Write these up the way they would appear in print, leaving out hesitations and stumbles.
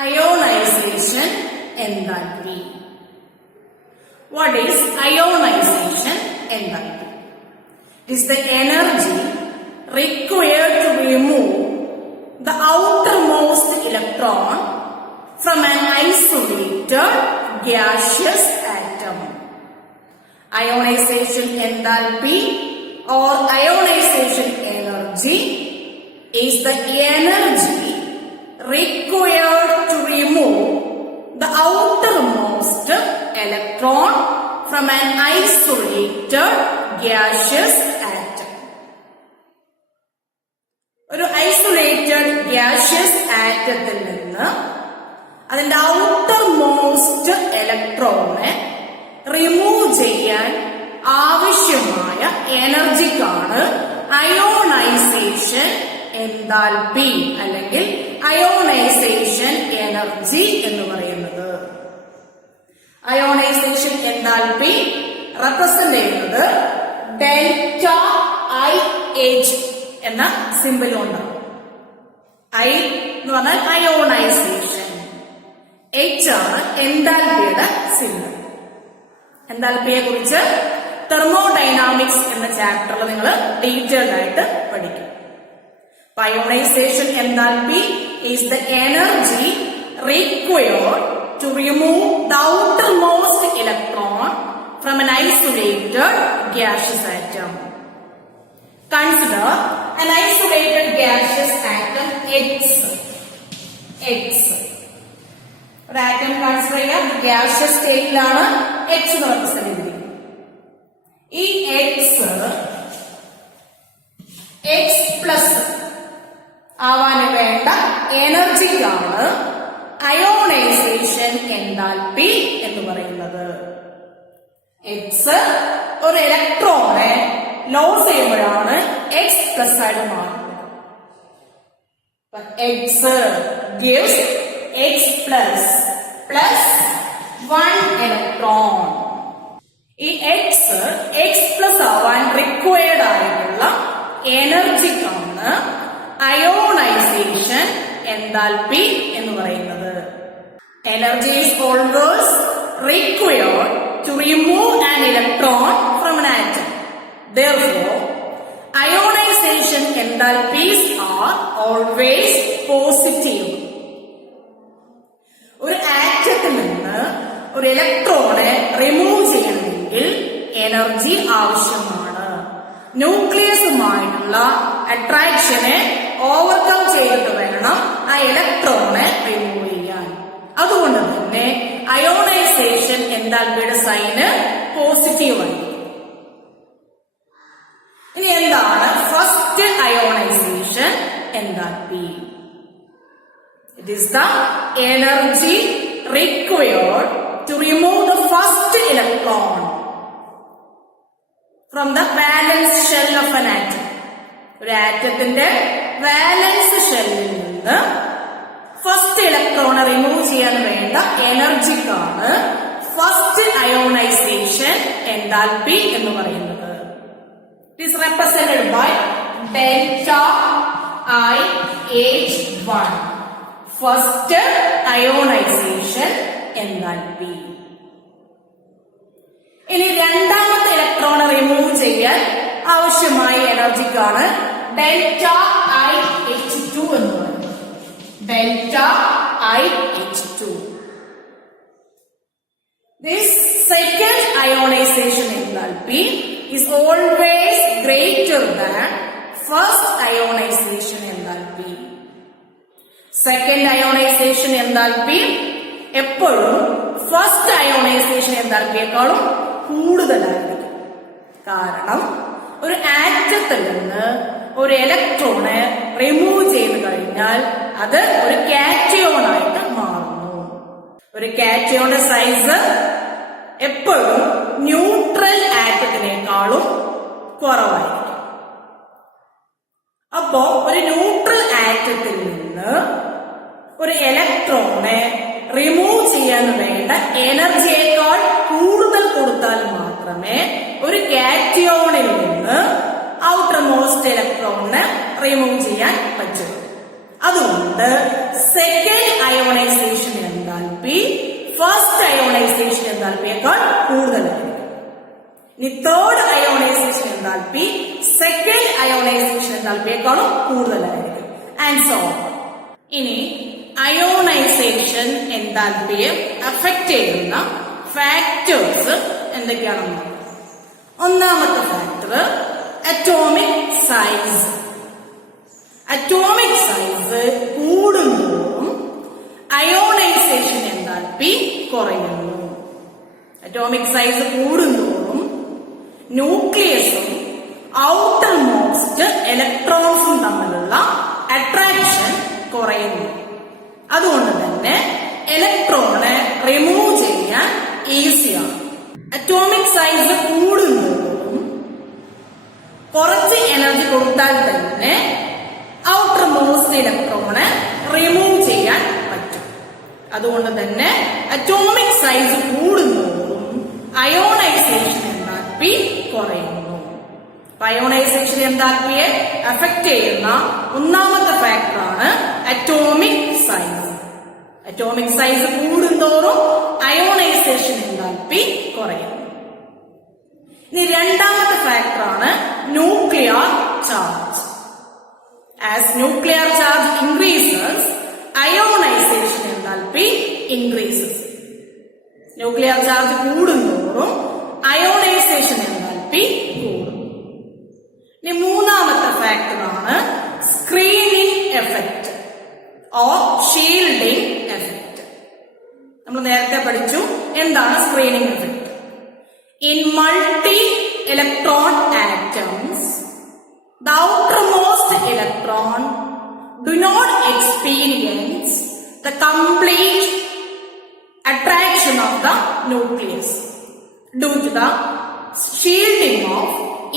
Ionization enthalpy. What is ionization enthalpy? It is the energy required to remove the outermost electron from an isolated gaseous atom. Ionization enthalpy or ionization energy is the energy required to remove the outermost electron from an isolated gaseous atom. ഒരു isolated gaseous ആറ്റത്തിൽ നിന്ന് അതിന്റെ outer most ഇലക്ട്രോണെ remove ചെയ്യാൻ ആവശ്യമായ എനർജിക്കാണ് ionization enthalpy അല്ലെങ്കിൽ ionisation energy എന്ന് പറയുന്നത്. Ionisation enthalpy represent ചെയ്യുന്നത് delta I H എന്ന സിമ്പിൾ കൊണ്ടാണ്. ഐ എന്ന് പറഞ്ഞാൽ അയോണൈസേഷൻ, എച്ച് ആണ് എൻതാൽപ്പിയുടെ സിമ്പിൾ. എൻതാൽപ്പിയെ കുറിച്ച് തെർമോഡൈനാമിക്സ് എന്ന ചാപ്റ്ററിൽ നിങ്ങൾ ഡീറ്റെയിൽഡ് ആയിട്ട് പഠിക്കും. Ionization enthalpy is the energy required to remove the outermost electron from an isolated gaseous atom. Consider an isolated gaseous atom X. ഒരു ആറ്റം കൺസിഡർ ചെയ്യാം, gaseous സ്റ്റേറ്റിലാണ് X എന്ന് റെപ്രസെന്റ് ചെയ്തിരിക്കുന്നത്. ഈ X പ്ലസ് ആവാന് വേണ്ട എനർജിക്കാണ് അയോണൈസേഷൻ എൻതാൽപ്പി എന്ന് പറയുന്നത്. X ഒരു ഇലക്ട്രോണെ ലോസ് ചെയ്യുമ്പോഴാണ് എക്സ് പ്ലസ് ആയിട്ട് മാറുന്നത്. X gives X plus 1 electron. ഈ എക്സ് പ്ലസ് ആവാൻ റിക്വയർഡ് ആയിട്ടുള്ള എനർജിക്കാണ് അയോണൈസേഷൻ എൻതാൽപ്പി എന്ന് പറയുന്നത്. Energy is always required to remove an electron from an atom. Therefore, ionization enthalpies are always positive. ഒരു ആറ്റത്തിൽ നിന്ന് ഒരു ഇലക്ട്രോണെ റിമൂവ് ചെയ്യണമെങ്കിൽ എനർജി ആവശ്യമാണ്. ന്യൂക്ലിയസുമായിട്ടുള്ള അട്രാക്ഷനെ ഓവർകം ചെയ്തിട്ട് വേണം ആ ഇലക്ട്രോണെ റിമൂവ് ചെയ്യാൻ. അതുകൊണ്ട് തന്നെ അയോണൈസേഷൻ എൻതാൽപ്പിയുടെ സൈന് പോസിറ്റീവ് ആയിരിക്കും. ഇനി എന്താണ് first ionization enthalpy? It is the energy required to remove the first electron from the valence shell of an atom. ഒരു ആറ്റത്തിന്റെ വാലൻസ് ഷെല്ലിൽ നിന്ന് ഫസ്റ്റ് ഇലക്ട്രോണെ റിമൂവ് ചെയ്യാൻ വേണ്ട എനർജിക്കാണ് ഫസ്റ്റ് അയോണൈസേഷൻ എൻതാൽപ്പി എന്ന് പറയുന്നത്. It is represented by delta I H 1, first ionization enthalpy. ഇനി രണ്ടാമത്തെ ഇലക്ട്രോണെ റിമൂവ് ചെയ്യാൻ ആവശ്യമായ എനർജിക്കാണ് ഡെൽറ്റ ഐ എച്ച് 2 എന്ന് പറയുന്നത്. Delta I H 2. This second ionisation enthalpy is always greater than first ionization enthalpy. Second ionization enthalpy എപ്പോഴും first ionisation എൻതാൽപ്പിയേക്കാളും കൂടുതലായിരിക്കും. കാരണം ഒരു ആറ്റത്തിൽ നിന്ന് ഒരു ഇലക്ട്രോണെ റിമൂവ് ചെയ്ത് കഴിഞ്ഞാൽ അത് ഒരു കാറ്റയോൺ ആയിട്ട് മാറുന്നു. ഒരു കാറ്റയോണിന്റെ സൈസ് എപ്പോഴും ന്യൂട്രൽ ആറ്റത്തിനേക്കാളും കുറവായിരിക്കും. അപ്പോ ഒരു ന്യൂട്രൽ ആറ്റത്തിൽ നിന്ന് ഒരു ഇലക്ട്രോണെ റിമൂവ് ചെയ്യാൻ വേണ്ട എനർജിയേക്കാൾ കൂടുതൽ കൊടുത്താൽ മാത്രമേ ഒരു കാറ്റയോണിൽ നിന്ന് ഔട്ടർ മോസ്റ്റ് ഇലക്ട്രോണിനെ റിമൂവ് ചെയ്യാൻ പറ്റുള്ളൂ. അതുകൊണ്ട് second ionisation enthalpy first ionisation എൻതാൽപ്പിയേക്കാൾ കൂടുതലായിരിക്കും. ഇനി third ionisation enthalpy second ionisation എൻതാൽപ്പിയേക്കാളും കൂടുതലായിരിക്കും. ആൻഡ് സോ ഇനി അയോണൈസേഷൻ എൻതാൽപ്പിയെ അഫക്റ്റ് ചെയ്യുന്ന ഫാക്ടേഴ്സ് എന്തൊക്കെയാണെന്ന്. ഒന്നാമത്തെ factor atomic size. Atomic size കൂടുന്തോറും അയോണൈസേഷൻ എൻതാൽപ്പി കുറയുന്നു. അറ്റോമിക് സൈസ് കൂടുന്തോറും ന്യൂക്ലിയസും ഔട്ടർ മോസ്റ്റ് ഇലക്ട്രോൺസും തമ്മിലുള്ള അട്രാക്ഷൻ കുറയുന്നു. അതുകൊണ്ട് തന്നെ ഇലക്ട്രോണെ റിമൂവ് ചെയ്യാൻ ഈസിയാണ്. അറ്റോമിക് സൈസ് കൂടുന്തോറും കുറച്ച് എനർജി കൊടുത്താൽ തന്നെ ഔട്ടർ മോസ്റ്റ് ഇലക്ട്രോണെ റിമൂവ് ചെയ്യാൻ പറ്റും. അതുകൊണ്ട് തന്നെ അറ്റോമിക് സൈസ് കൂടുന്തോറും അയോണൈസേഷൻ എൻതാൽപ്പി കുറയുന്നു. അയോണൈസേഷൻ എൻതാൽപ്പിയെ അഫക്റ്റ് ചെയ്യുന്ന ഒന്നാമത്തെ ഫാക്ടറാണ് അറ്റോമിക് സൈസ്. അറ്റോമിക് സൈസ് കൂടുന്തോറും അയോണൈസേഷൻ എൻതാൽപ്പി കുറയുന്നു. ഇനി രണ്ടാമത്തെ ഫാക്ടറാണ് nuclear charge. As nuclear charge increases, ionization enthalpy increases. Nuclear charge കൂടുന്തോറും അയോണൈസേഷൻ എൻതാൽപ്പി കൂടും. ഇനി മൂന്നാമത്തെ ഫാക്ടറാണ് screening effect or shielding effect. നമ്മൾ നേരത്തെ പഠിച്ചു എന്താണ് screening effect. In multi electron atoms, the outermost electron do not experience the complete attraction of the nucleus due to the shielding of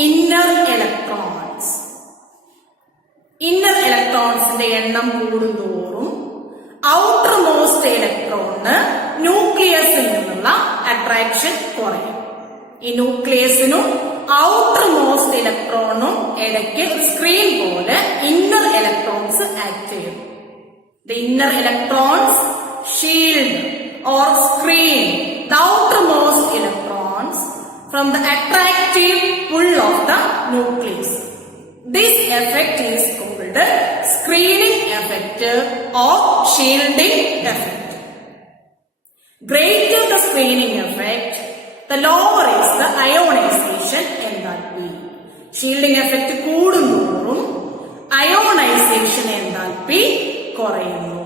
inner electrons. Inner electrons ന്റെ എണ്ണം കൂടുന്തോറും outermost electron ന്യൂക്ലിയസിൽ നിന്നുള്ള attraction കുറയും. ഈ ന്യൂക്ലിയസിനും ഔട്ടർ മോസ്റ്റ് ഇലക്ട്രോണും ഇടയ്ക്ക് screen പോലെ inner electrons act ചെയ്യും. The inner electrons shield or screen the outermost electrons from the attractive pull of the nucleus. This effect is called screening effect or shielding effect. Greater the screening effect, the lower is the ionization enthalpy. Shielding effect കൂടുന്തോറും ionisation enthalpy കുറയുന്നു.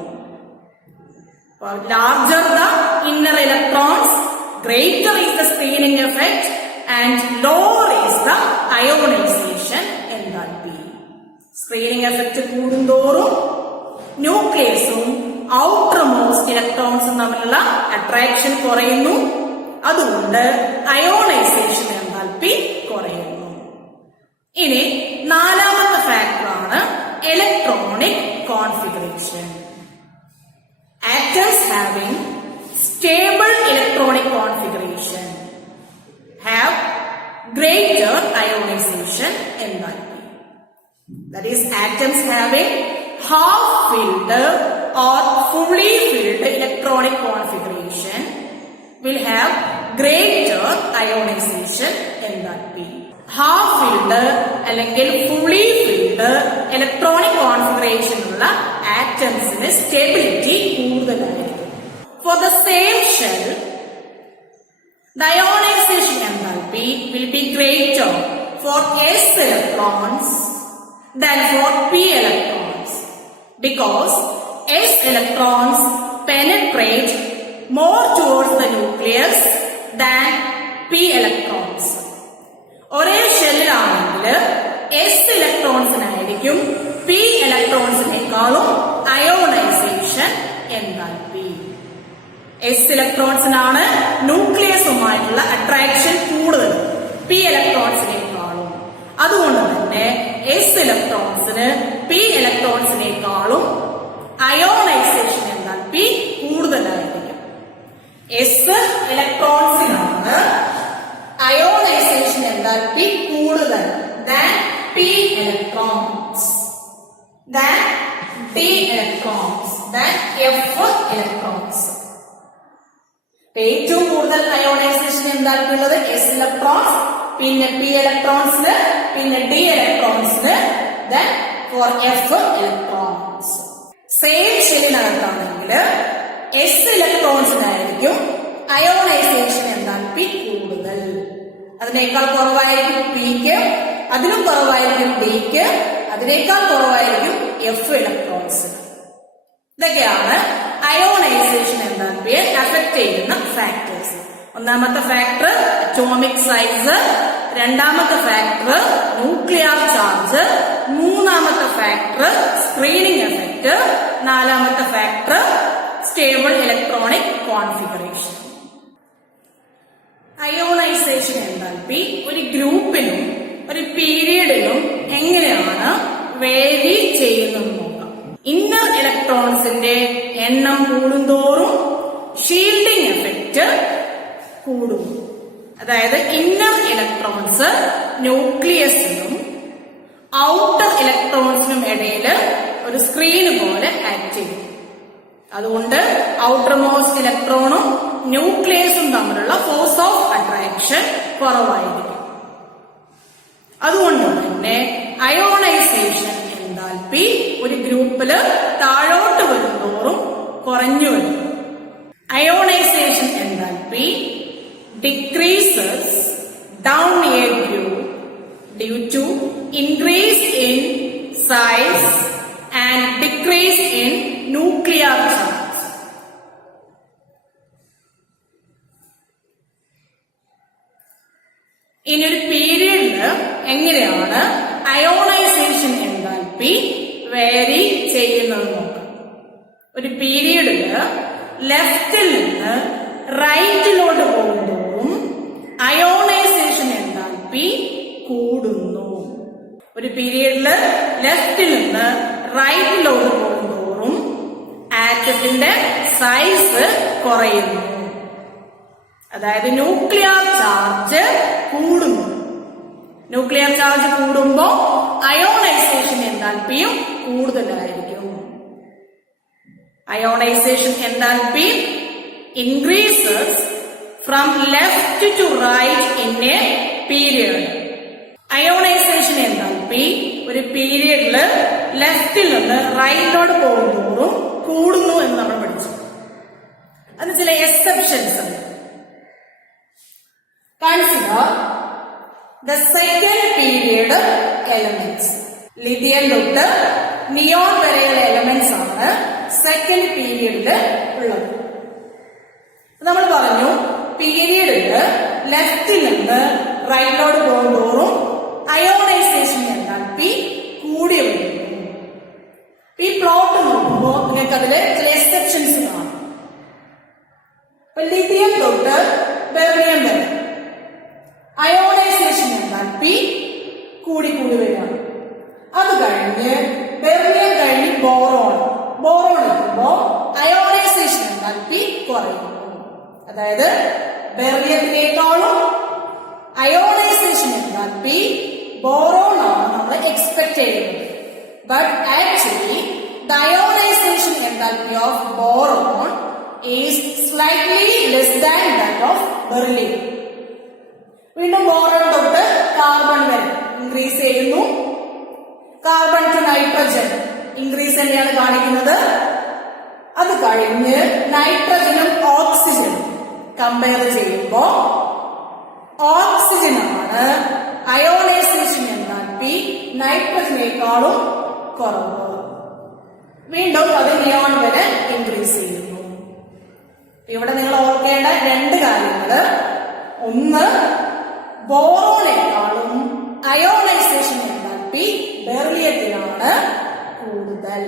Larger the inner electrons, greater is the screening effect and lower is the ionization enthalpy. Screening effect കൂടുന്തോറും ന്യൂക്ലിയസും outer most ഇലക്ട്രോൺസും തമ്മിലുള്ള attraction കുറയുന്നു. അതുകൊണ്ട് ionisation enthalpy കുറയുന്നു. ഇനി നാലാമത്തെ ഫാക്ടറാണ് electronic configuration. Atoms having stable electronic configuration have greater ionization enthalpy. That is, atoms having half-filled or fully filled electronic configuration will have greater ionization enthalpy. Half-filled അല്ലെങ്കിൽ fully filled electronic configuration ഉള്ള ആറ്റംസിന് stability കൂടുതലായിരിക്കും. For the same shell, the ionization enthalpy will be greater for s electrons than for p electrons because s electrons penetrate more towards the nucleus than p electrons. ഒരേ ഷെല്ലിലാണെങ്കിൽ s ഇലക്ട്രോൺസിനായിരിക്കും p ഇലക്ട്രോൺസിനേക്കാളും ionisation enthalpy. S ഇലക്ട്രോൺസിനാണ് ന്യൂക്ലിയസുമായിട്ടുള്ള attraction കൂടുതൽ p ഇലക്ട്രോൺസിനേക്കാളും. അതുകൊണ്ട് തന്നെ എസ് ഇലക്ട്രോൺസിന് പി ഇലക്ട്രോൺസിനേക്കാളും അയോണൈസേഷൻ എൻതാൽപ്പി കൂടുതലായിരിക്കും. എസ് ഇലക്ട്രോൺസിനാണ് അയോണൈസേഷൻ എൻതാൽപ്പി കൂടുതൽ than p electrons. d electrons than f electrons. ഏറ്റവും കൂടുതൽ അയോണൈസേഷൻ എന്താൽപ്പി ഉള്ളത് s ഇലക്ട്രോൺസ്, പിന്നെ p ഇലക്ട്രോൺസിന്, പിന്നെ d ഇലക്ട്രോൺസിന്, then for f electrons. Same ഷെല്ലിനകത്താണെങ്കിൽ s ഇലക്ട്രോൺസിനായിരിക്കും അയോണൈസേഷൻ എന്താൽപ്പി കൂടുതൽ. അതിനേക്കാൾ കുറവായിരിക്കും പിക്ക്, അതിനും കുറവായിരിക്കും ഡിക്ക്, അതിനേക്കാൾ കുറവായിരിക്കും എഫ് ഇലക്ട്രോൺസ്. ഇതൊക്കെയാണ് അയോണൈസേഷൻ എന്താൽപ്പിയെ അഫക്ട് ചെയ്യുന്ന ഫാക്ടേഴ്സ്. ഒന്നാമത്തെ ഫാക്ടർ അറ്റോമിക് സൈസ്, രണ്ടാമത്തെ ഫാക്ടർ ന്യൂക്ലിയർ ചാർജ്, മൂന്നാമത്തെ ഫാക്ടർ സ്ക്രീനിങ് എഫക്ട്, നാലാമത്തെ factor stable electronic configuration. Ionization enthalpy ഒരു ഗ്രൂപ്പിനും ഒരു പീരിയഡിനും എങ്ങനെയാണ് വേരി ചെയ്യുന്നത് നോക്കാം. ഇന്നർ ഇലക്ട്രോൺസിന്റെ എണ്ണം കൂടുന്തോറും ഷീൽഡിംഗ് എഫക്റ്റ് കൂടും. അതായത് ഇന്നർ ഇലക്ട്രോൺസ് ന്യൂക്ലിയസിനും ഔട്ടർ ഇലക്ട്രോൺസിനും ഇടയിൽ ഒരു സ്ക്രീൻ പോലെ ആക്ട് ചെയ്യും. അതുകൊണ്ട് ഔട്ടർ മോസ്റ്റ് ഇലക്ട്രോണും ന്യൂക്ലിയസും തമ്മിലുള്ള ഫോഴ്സ് ഓഫ് അട്രാക്ഷൻ കുറവായിരിക്കും. അതുകൊണ്ട് തന്നെ അയോണൈസേഷൻ എന്താൽപ്പി ഒരു ഗ്രൂപ്പില് താഴോട്ട് വരുന്തോറും കുറഞ്ഞു വരും. Ionisation എന്താൽപ്പി decreases down a group due to increase in size and decrease in nuclear charge. ഇനിയൊരു പീരിയഡില് എങ്ങനെയാണ് അയോണൈസേഷൻ എന്താൽപ്പി വേരി ചെയ്യുന്നത് നോക്കാം. ഒരു പീരിയഡില് ലെഫ്റ്റിൽ നിന്ന് റൈറ്റിലോട്ട് പോകുമ്പോഴും അയോണൈസേഷൻ എന്താൽപ്പി കൂടുന്നു. ഒരു പീരിയഡില് ലെഫ്റ്റിൽ നിന്ന് റൈറ്റിലോട്ട് പോകുമ്പോഴും ആറ്റത്തിന്റെ സൈസ് കുറയുന്നു. അതായത് ന്യൂക്ലിയർ ചാർജ് കൂടുന്നു. ന്യൂക്ലിയർ ചാർജ് കൂടുമ്പോ അയോണൈസേഷൻ എന്താൽപ്പിയും കൂടുതലായിരിക്കും. Ionisation എന്താൽപ്പി increases from left to right in a period. Ionisation enthalpy ഒരു പീരിയഡില് ലെഫ്റ്റിൽ നിന്ന് റൈറ്റിലോട്ട് പോകുമ്പോഴും കൂടുന്നു എന്ന് നമ്മൾ പഠിച്ചു. അതിന് ചില എക്സെപ്ഷൻസ് ഉണ്ട്. Consider the second period elements. Lithium തൊട്ട് നിയോൺ വരെയുള്ള എലമെന്റ്സ് ആണ് സെക്കൻഡ് പീരിയഡില് ഉള്ളത്. നമ്മൾ പറഞ്ഞു പീരിയഡില് ലെഫ്റ്റിൽ നിന്ന് റൈറ്റിലോട്ട് പോകുമ്പോഴും അയോണൈസേഷൻ എന്താൽപ്പി കൂടി വരുന്നു. ഈ പ്ലോട്ട് നോക്കുമ്പോൾ നിങ്ങൾക്ക് അതില് ചില എക്സെപ്ഷൻസ് കാണാം. ലിഥിയം തൊട്ട് ബെർലിയം വരെ അയോണൈസേഷൻ എന്താൽപ്പി കൂടി വരികയാണ്. അത് കഴിഞ്ഞ് ബെർലിയം കഴിഞ്ഞ് ബോറോൺ എത്തുമ്പോ അയോണൈസേഷൻ എന്താൽപ്പി കുറയുന്നു. അതായത് ബെർലിയത്തിനേക്കാളും അയോണൈസേഷൻ എന്താൽപ്പി ബോറോൺ ആണ് നമ്മൾ എക്സ്പെക്ട് ചെയ്യുന്നത്. But actually the ionisation എന്താൽപ്പി of boron is slightly less than that of beryllium. വീണ്ടും ബോറോൺ തൊട്ട് കാർബൺ വരെ ഇൻക്രീസ് ചെയ്യുന്നു. കാർബൺ ടു നൈട്രജൻ ഇൻക്രീസ് തന്നെയാണ് കാണിക്കുന്നത്. അത് കഴിഞ്ഞ് നൈട്രജനും ഓക്സിജനും കമ്പയർ ചെയ്യുമ്പോ ഓക്സിജനാണ് അയോണൈസേഷൻ എന്താൽപ്പി നൈട്രജനേക്കാളും കുറവ്. വീണ്ടും അത് നിയോൺ വരെ ഇൻക്രീസ് ചെയ്യുന്നു. ഇവിടെ നിങ്ങൾ ഓർക്കേണ്ട രണ്ട് കാര്യങ്ങള്. ഒന്ന്, ബോറോണേക്കാളും അയോണൈസേഷൻ എന്താൽപ്പി ബെർലിയത്തിനാണ് കൂടുതൽ.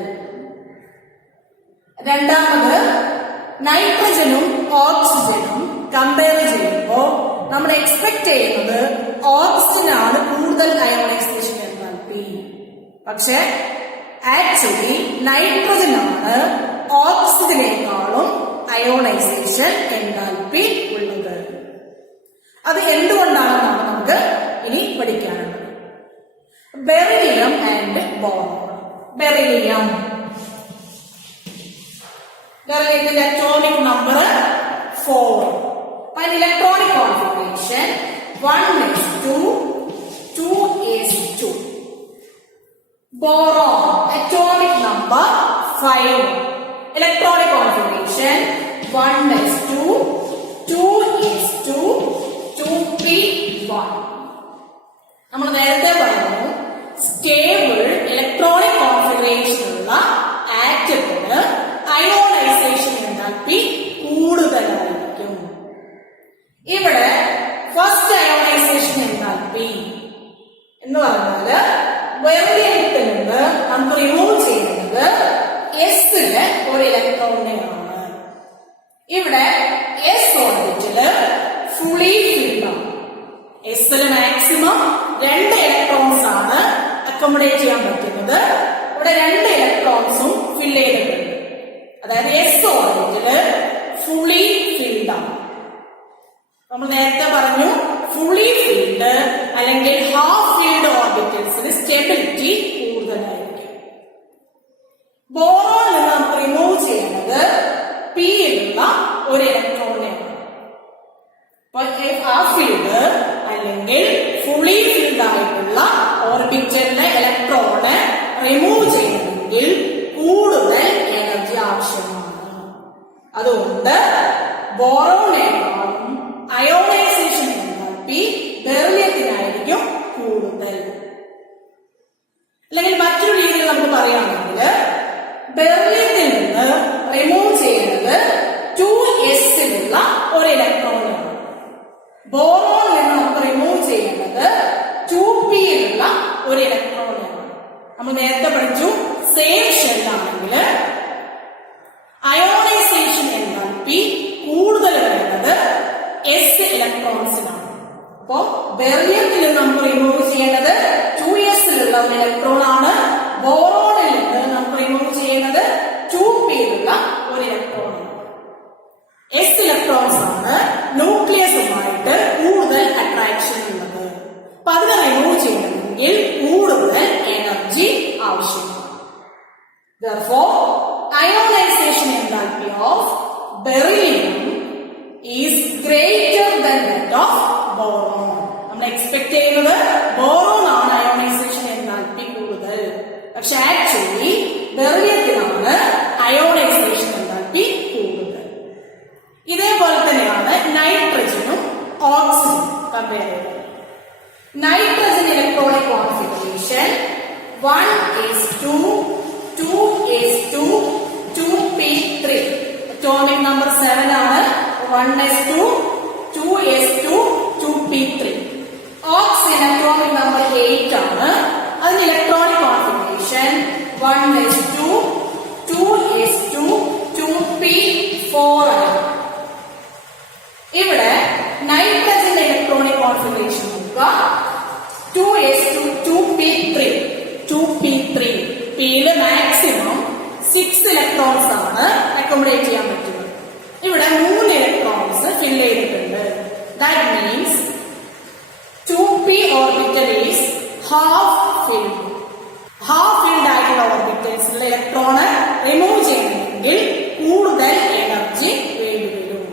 രണ്ടാമത്, നൈട്രജനും ഓക്സിജനും കമ്പയർ ചെയ്യുമ്പോൾ നമ്മൾ എക്സ്പെക്ട് ചെയ്യുന്നത് ഓക്സിജനാണ് കൂടുതൽ അയോണൈസേഷൻ എന്താൽപ്പി. പക്ഷെ ആക്ച്വലി നൈട്രജനാണ് ഓക്സിജനേക്കാളും അയോണൈസേഷൻ എന്താൽപ്പി ഉള്ളത്. അത് എന്തുകൊണ്ടാണെന്നാണ് നമുക്ക് ഇനി പഠിക്കാനുള്ളത്. Beryllium and boron. ബെറിലിയം ബെറിലിയത്തിന്റെ atomic number 4. By electronic configuration 1s2 2s2. Boron atomic number 5. Electronic configuration 1s2 2s2 2p1. നമ്മൾ നേരത്തെ പറഞ്ഞു സ്റ്റേബിൾ ഇലക്ട്രോണിക് കോൺഫിഗറേഷൻ ഉള്ള ആറ്റത്തിന് അയോണൈസേഷൻ എൻതാൽപ്പി കൂടുതലായിരിക്കും. ഇവിടെ ഫസ്റ്റ് അയോണൈസേഷൻ എൻതാൽപ്പി എന്ന് പറഞ്ഞാല് ബെറിലിയത്തിൽ നിന്ന് നമുക്ക് റിമൂവ് ചെയ്യുന്നത് എസിലെ ഒരു ഇലക്ട്രോണിനെയാണ്. ഇവിടെ എസ് ഓർബിറ്റില് ഫുള്ളി ഫിൽഡ് ആണ്. എസില് മാക്സിമം 2 ഇലക്ട്രോൺസ് ആണ് അക്കോമഡേറ്റ് ചെയ്യാൻ പറ്റുന്നത്. ഇവിടെ 2 ഇലക്ട്രോൺസും ഫില്ല് ചെയ്തിട്ടുണ്ട്. അതായത് എസ് ഓർബിറ്റില് ഫുള്ളി ഫിൽഡ് ആണ്. നമ്മൾ നേരത്തെ പറഞ്ഞു ഫുള്ളി ഫിൽഡ് അല്ലെങ്കിൽ ഹാഫ് ഫിൽഡ് ഓർബിറ്റൽസിന് സ്റ്റെബിലിറ്റി കൂടുതലായിരിക്കും. ബോറോണിൽ നിന്ന് നമുക്ക് റിമൂവ് ചെയ്യുന്നത് പി ഉള്ള ഒരു ഇലക്ട്രോണിനെയാണ്. ഹാഫ് ഫിൽഡ് അല്ലെങ്കിൽ ഫുള്ളി ഫിൽഡ് ആയിട്ടുള്ള ഓർബിറ്റലിലെ ഇലക്ട്രോണ് റിമൂവ് ചെയ്യണമെങ്കിൽ കൂടുതൽ എനർജി ആവശ്യമാണ്. അതുകൊണ്ട് ബോറോണേക്കാളും അയോണൈസേഷൻ എനർജി ബെറിലിയത്തിനായിരിക്കും കൂടുതൽ. അല്ലെങ്കിൽ മറ്റൊരു രീതിയിൽ നമുക്ക് പറയുകയാണെങ്കിൽ ബെറിലിയത്തിൽ നിന്ന് റിമൂവ് ചെയ്യുന്നത് 2s ഒരു ഇലക്ട്രോണാണ്. ബോറോണിൽ നിന്ന് നമുക്ക് റിമൂവ് ചെയ്യുന്നത് 2p ഒരു ഇലക്ട്രോണാണ്. നമ്മൾ നേരത്തെ പഠിച്ചു സെയിം ഷെൽ ആണെങ്കിൽ അയോണൈസേഷൻ എൻതാൽപ്പി കൂടുതൽ വരുന്നത് എസ് ഇലക്ട്രോൺസിനാണ്. അപ്പോ ബെറിലിയത്തിൽ നിന്ന് നമുക്ക് റിമൂവ് ചെയ്യേണ്ടത് 2s ഒരു ഇലക്ട്രോൺ ആണ്. ബോറോണിൽ നിന്ന് നമുക്ക് റിമൂവ് ചെയ്യുന്നത് 2p ഒരു ഇലക്ട്രോൺ ആണ്. എസ് ഇലക്ട്രോൺസ് ആണ് ന്യൂക്ലിയസുമായിട്ട് കൂടുതൽ അട്രാക്ഷൻ ഉള്ളത്. അപ്പൊ അതിനെ റിമൂവ് ചെയ്യണമെങ്കിൽ കൂടുതൽ എനർജി ആവശ്യമാണ്. Therefore, ionization enthalpy of beryllium is greater than that of boron. നമ്മൾ എക്സ്പെക്ട് ചെയ്യുന്നത് ബോറോൺ ആണ് അയോണൈസേഷൻ എൻതാൽപ്പി കൂടുതൽ. പക്ഷെ ആക്ച്വലി ബെറിലിയത്തിനാണ് അയോണൈസേഷൻ എൻതാൽപ്പി കൂടുതൽ. ഇതേപോലെ തന്നെയാണ് നൈട്രജനും ഓക്സിജനും കമ്പയർ ചെയ്യുന്നത്. Nitrogen electronic configuration 1s2 2s2 2p3. Atomic number 7 ആണ്. 1s2 2s2 2p3. Oxygen atomic number 8 ആണ്. അതിന് electronic configuration 1s2 2s2 2p4 ആണ്. ഇവിടെ നൈട്രജന്റെ ഇലക്ട്രോണിക് കോൺഫിഗറേഷൻ നോക്കുക. 2s2 2p3 പിയില് മാക്സിമം 6 ഇലക്ട്രോൺസ് ആണ് അക്കോമഡേറ്റ് ചെയ്യാൻ പറ്റുന്നത്. ഇവിടെ 3 ഇലക്ട്രോൺസ് ഫില്ല് ചെയ്തിട്ടുണ്ട്. That means 2p orbital is half filled. Half filled ആയിട്ടുള്ള ഓർബിറ്റൽസിലെ ഇലക്ട്രോണ് റിമൂവ് ചെയ്യണമെങ്കിൽ കൂടുതൽ എനർജി വേണ്ടിവരും.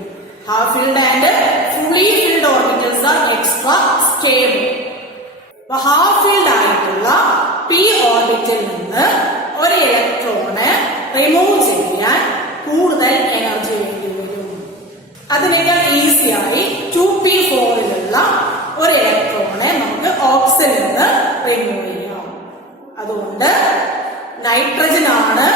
Half filled and fully filled orbitals R extra stable. അപ്പൊ ഹാഫ് ഫിൽഡ് ആയിട്ടുള്ള പി ഓർബിറ്റിൽ നിന്ന് ഒരു ഇലക്ട്രോണ് റിമൂവ് ചെയ്യാൻ കൂടുതൽ എനർജി വേണ്ടി വരും. അതിനേക്കാൾ ഈസിയായി 2p4 ഒരു ഇലക്ട്രോണെ നമുക്ക് ഓക്സിജനിൽ നിന്ന് റിമൂവ് ചെയ്യാം. അതുകൊണ്ട് നൈട്രജൻ ആണ്